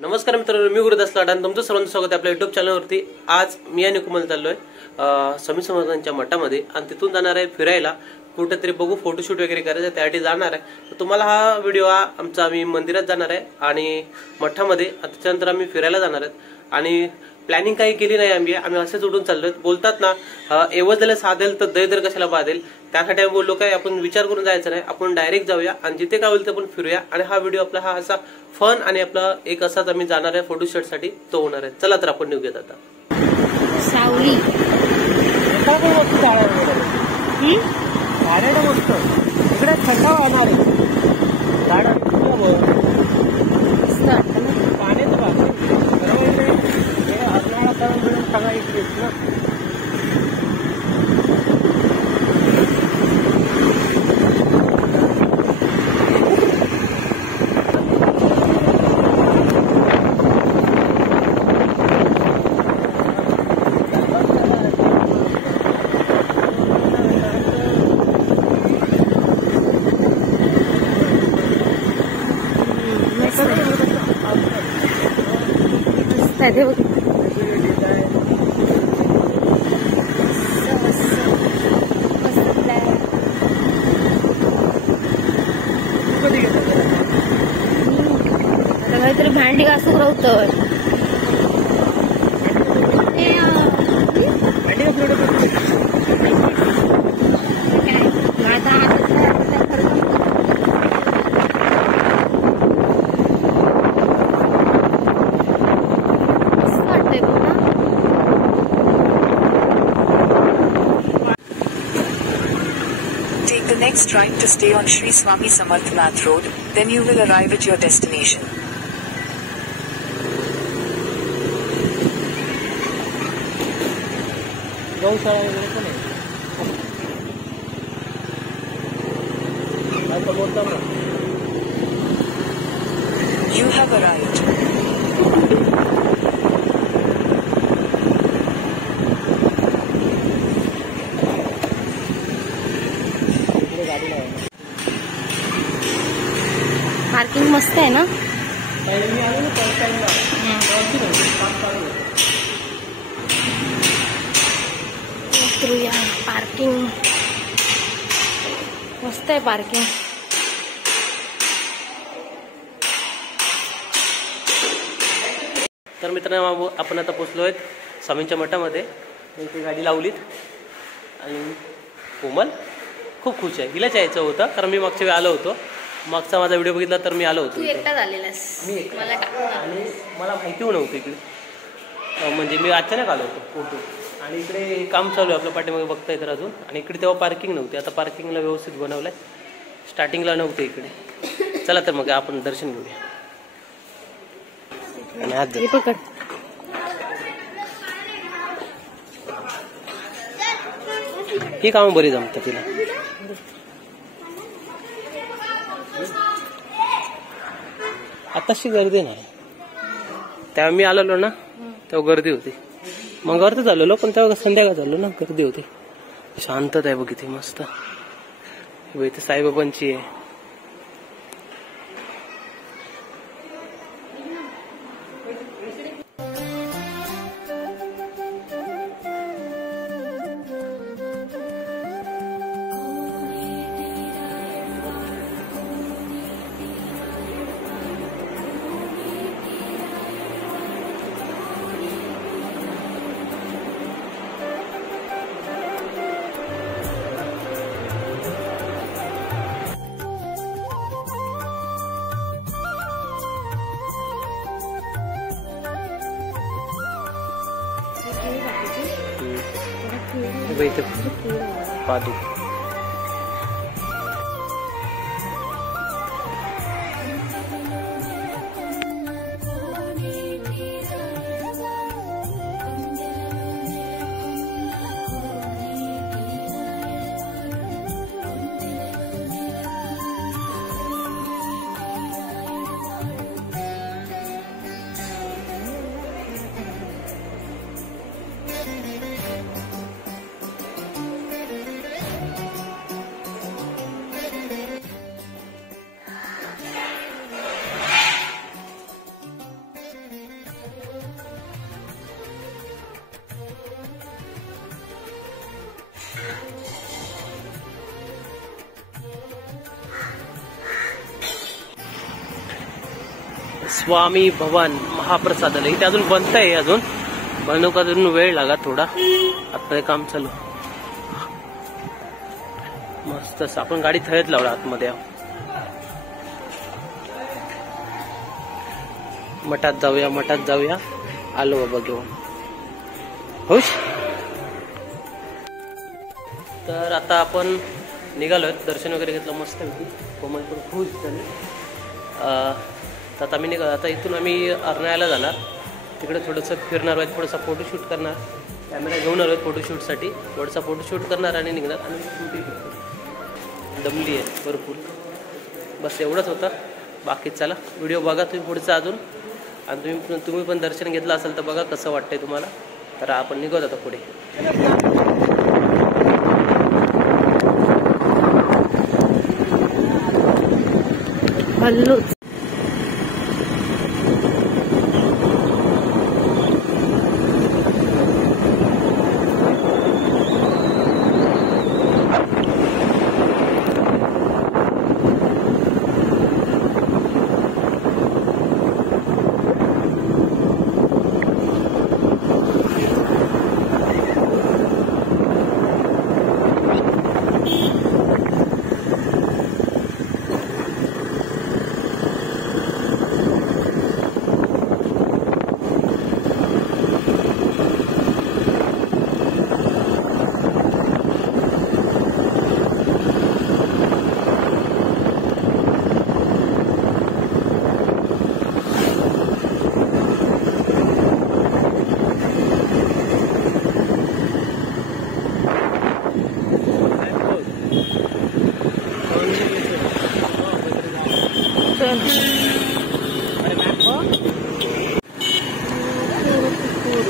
नमस्कार मित्रांनो, मी गुरुदास लाडान तुमचं सर्वांचं स्वागत आहे आपल्या युट्यूब चॅनलवरती। आज मी आणि कुमल चाललोय स्वामी समर्थांच्या मठामध्ये आणि तिथून जाणार आहे फिरायला, कुठेतरी बघू फोटोशूट वगैरे करायचं, त्यासाठी जाणार आहे। तर तुम्हाला हा व्हिडिओ आमचा आम्ही मंदिरात जाणार आहे आणि मठामध्ये, त्याच्यानंतर आम्ही फिरायला जाणार आहेत आणि प्लॅनिंग काही केली नाही आम्ही असेच उडून चाललोय। बोलतात ना, एवढं साधेल तर दैदर कशाला बाधेल, त्यासाठी आम्ही बोललो काय आपण विचार करून जायचं नाही, आपण डायरेक्ट जाऊया आणि जिथे काय होईल ते आपण फिरूया। आणि हा व्हिडिओ आपला हा असा फन आणि आपला एक असाच आम्ही जाणार आहे फोटोशूट साठी तो होणार आहे। चला तर आपण निघूयात आता। सावली मस्त इकडे थंड वाहणार आहे पाण्याचं सगळं इकडे काहीतरी भांडी घासून राहतं Take the next right to stay on Sri Swami Samarth Nath Road, then you will arrive at your destination. गौशाळा वगैरे पण आहे आता बोलता ना। You have arrived. पार्किंग मस्त आहे ना। पार्किंग मस्त आहे पार्किंग। तर मित्रांनो, आपण आता पोहोचलोय स्वामींच्या मठामध्ये। इथे गाडी लावलीत आणि कोमल खूप खुश आहे, हिलाच यायचं होतं कारण मी मागच्या वेळी आलो होतो, मागचा माझा व्हिडिओ बघितला तर मी आलो होतो। तू एकटाच आलेलास? मी आणि मला माहिती नव्हतं इकडे, म्हणजे मी अचानक आलो होतो फोटो आणि इकडे काम चालू आहे आपल्या पाठीमागे बघता येतं अजून। आणि इकडे तेव्हा पार्किंग नव्हती, आता पार्किंगला व्यवस्थित बनवलंय, स्टार्टिंगला नव्हते इकडे। चला तर मग आपण दर्शन घेऊया आणि आज ही कामं बरी जमतात तिला। आताशी गर्दी नाही, तेव्हा मी आलेलो ना तेव्हा गर्दी होती, मग वरती चाललेलो पण तेव्हा संध्याकाळ चाललो ना, गर्दी होती। शांतता आहे बघ इथे मस्त, इथे साईबाबांची आहे। इथे पादू स्वामी भवन महाप्रसादालय. इथे अजून बनतंय, अजून बनवून अजून वेळ लागा थोडा. आता काम चालू मस्त. आपण गाडी थयत लावला आतमध्ये. मठात जाऊया. आलो बाबा घेऊन. खुश. तर आता आपण निघालोय. दर्शन वगैरे घेतलं मस्त होती. कोमल पण खुश झाली. तर आता आम्ही आता इथून आम्ही अर्नाळ्याला जाणार. तिकडे थोडंसं फिरणार आहे, थोडासा फोटोशूट करणार. कॅमेरा घेऊन आलो फोटोशूटसाठी. थोडासा फोटोशूट करणार आणि निघणार. आणि दमली आहे भरपूर. बस एवढंच होतं. बाकी चला व्हिडिओ बघा तुम्ही पुढचा अजून. आणि तुम्ही पण दर्शन घेतलं असेल तर बघा कसं वाटतंय तुम्हाला. तर आपण निघत आता पुढे. हल्लूच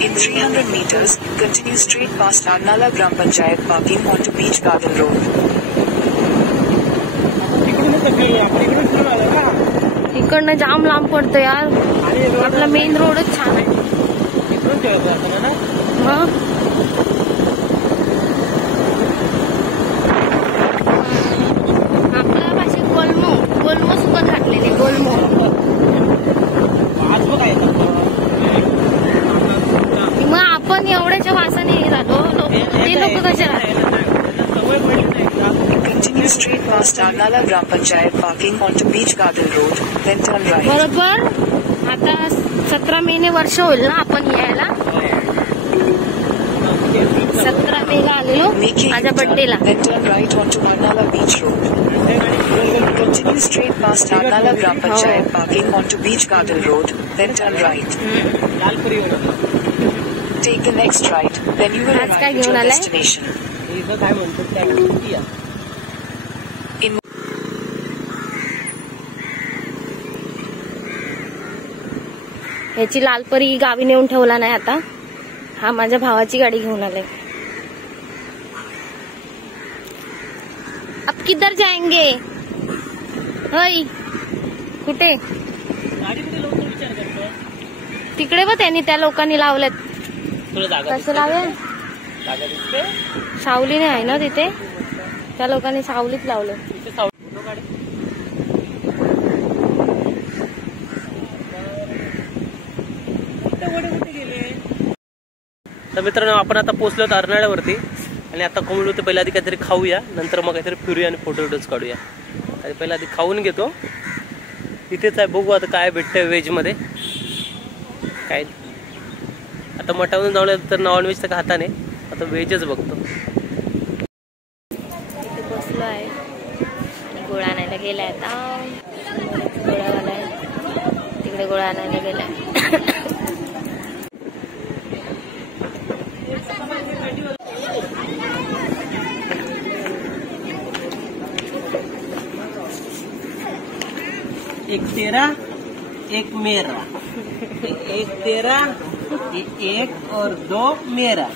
In 300 meters, continue straight past Arnala Gram Panchayat parking onto Beach Garden Road. इकडनं जाम लांब पडतं यार. आपला मेन रोडच छान आहे. आपल्या भाषेत गोलमो सुद्धा घातलेले. गोलमो मग आपण एवढ्याच्या वासाने राहतो. ते लोक कशा Continue straight past Arnala Gram Panchayat parking onto Beach Garden Road, then turn right. बरोबर. आता 17 मे वर्ष होईल ना आपण यायला. 17 मेला आलेलो माझ्या बर्थडेला. Then turn right onto Arnala Beach Road. Continue straight past Arnala Gram Panchayat parking onto Beach Garden Road, then turn right. Take the next right, then you will arrive at your destination. याची लालपरी गावी नेऊन ठेवला नाही आता. हा माझ्या भावाची गाडी घेऊन आलाय. अब किधर जाएंगे? होय कुठे? तिकडे बघ त्यांनी त्या लोकांनी लावलेत. कसं लावले? सावली नाही आहे ना तिथे. त्या लोकांनी सावलीत लावलं. तर मित्रांनो आपण आता पोहोचलो अर्नाळ्यावरती. आणि आता कोंबडी होते. पहिल्या आधी काहीतरी खाऊया, नंतर मग काहीतरी फिरूया आणि फोटोज काढूया. आणि पहिला आधी खाऊन घेतो. इथेच आहे, बघू आता काय भेटतंय व्हेज मध्ये. काय आता मठावरून जाऊन तर नॉनव्हेज तर खाता नाही. आता व्हेजच बघतो. इथे बसलो आहे आणि गोळा आणायला गेलाय. आता गोळावाला आहे तिकडे गोळा आणायला गेलाय. एक तेरा एक मेरा. एक तेरा एक और दो मेरा.